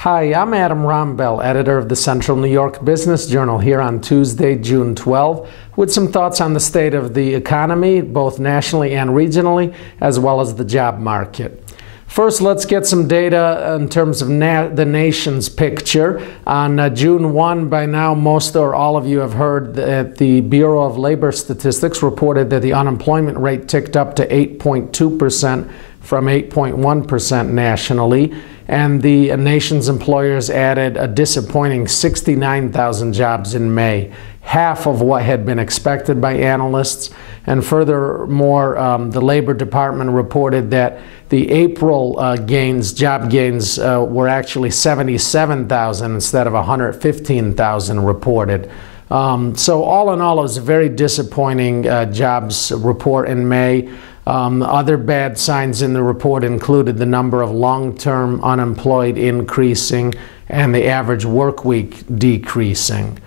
Hi, I'm Adam Rombel, editor of the Central New York Business Journal, here on Tuesday, June 12, with some thoughts on the state of the economy, both nationally and regionally, as well as the job market. First, let's get some data in terms of the nation's picture. On June 1, by now, most or all of you have heard that the Bureau of Labor Statistics reported that the unemployment rate ticked up to 8.2% from 8.1% nationally. And the nation's employers added a disappointing 69,000 jobs in May, half of what had been expected by analysts. And furthermore, the Labor Department reported that the April job gains, were actually 77,000 instead of 115,000 reported. So all in all, it was a very disappointing jobs report in May. Other bad signs in the report included the number of long-term unemployed increasing and the average work week decreasing.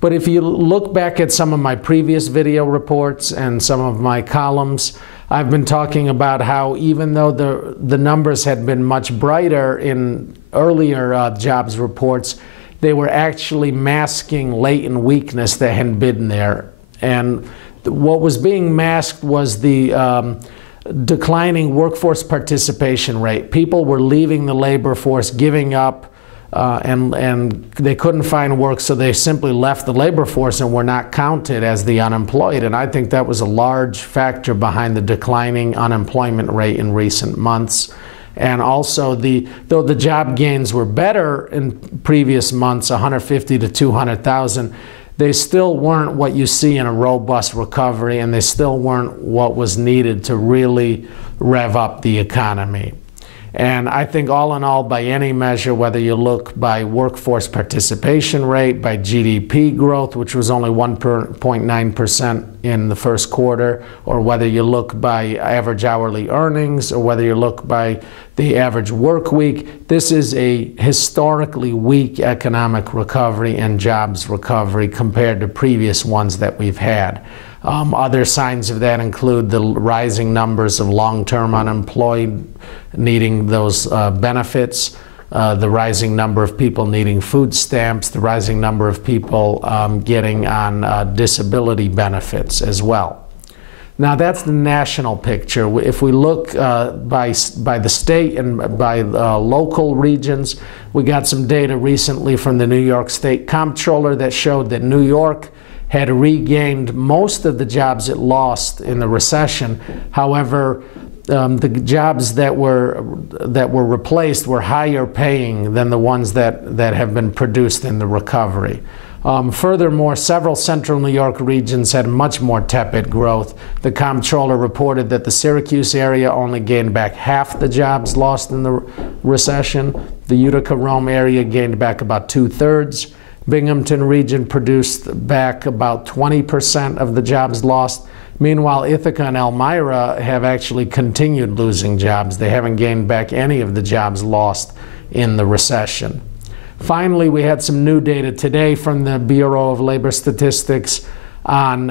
But if you look back at some of my previous video reports and some of my columns, I've been talking about how even though the numbers had been much brighter in earlier jobs reports, they were actually masking latent weakness that had been there. And what was being masked was the declining workforce participation rate. People were leaving the labor force, giving up, and they couldn't find work, so they simply left the labor force and were not counted as the unemployed. And I think that was a large factor behind the declining unemployment rate in recent months. And also, though the job gains were better in previous months, 150 to 200,000, they still weren't what you see in a robust recovery, and they still weren't what was needed to really rev up the economy. And I think all in all, by any measure, whether you look by workforce participation rate, by GDP growth, which was only 1.9% in the first quarter, or whether you look by average hourly earnings, or whether you look by the average work week, this is a historically weak economic recovery and jobs recovery compared to previous ones that we've had. Other signs of that include the rising numbers of long-term unemployed needing those benefits, the rising number of people needing food stamps, the rising number of people getting on disability benefits as well. Now that's the national picture. If we look by the state and by local regions, we got some data recently from the New York State Comptroller that showed that New York had regained most of the jobs it lost in the recession. However, the jobs that were replaced were higher paying than the ones that have been produced in the recovery. Furthermore, several central New York regions had much more tepid growth. The comptroller reported that the Syracuse area only gained back half the jobs lost in the recession. The Utica-Rome area gained back about 2/3. Binghamton region produced back about 20% of the jobs lost. Meanwhile, Ithaca and Elmira have actually continued losing jobs. They haven't gained back any of the jobs lost in the recession. Finally, we had some new data today from the Bureau of Labor Statistics on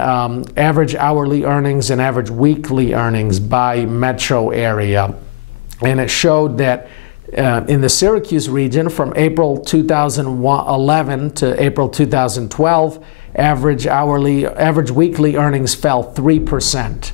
average hourly earnings and average weekly earnings by metro area. And it showed that in the Syracuse region, from April 2011 to April 2012, average weekly earnings fell 3%.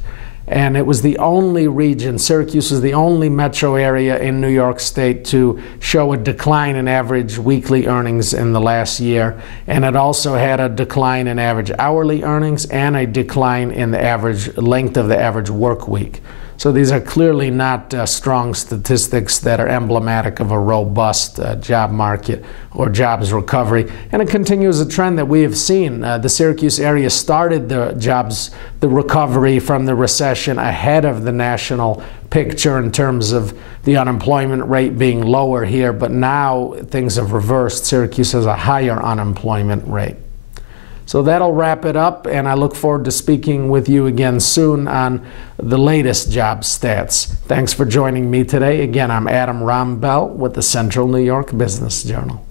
And it was the only region, Syracuse was the only metro area in New York State to show a decline in average weekly earnings in the last year. And it also had a decline in average hourly earnings and a decline in the average length of the average work week. So these are clearly not strong statistics that are emblematic of a robust job market or jobs recovery. And it continues a trend that we have seen. The Syracuse area started the recovery from the recession ahead of the national picture in terms of the unemployment rate being lower here, but now things have reversed. Syracuse has a higher unemployment rate. So that'll wrap it up, and I look forward to speaking with you again soon on the latest job stats. Thanks for joining me today. Again, I'm Adam Rombel with the Central New York Business Journal.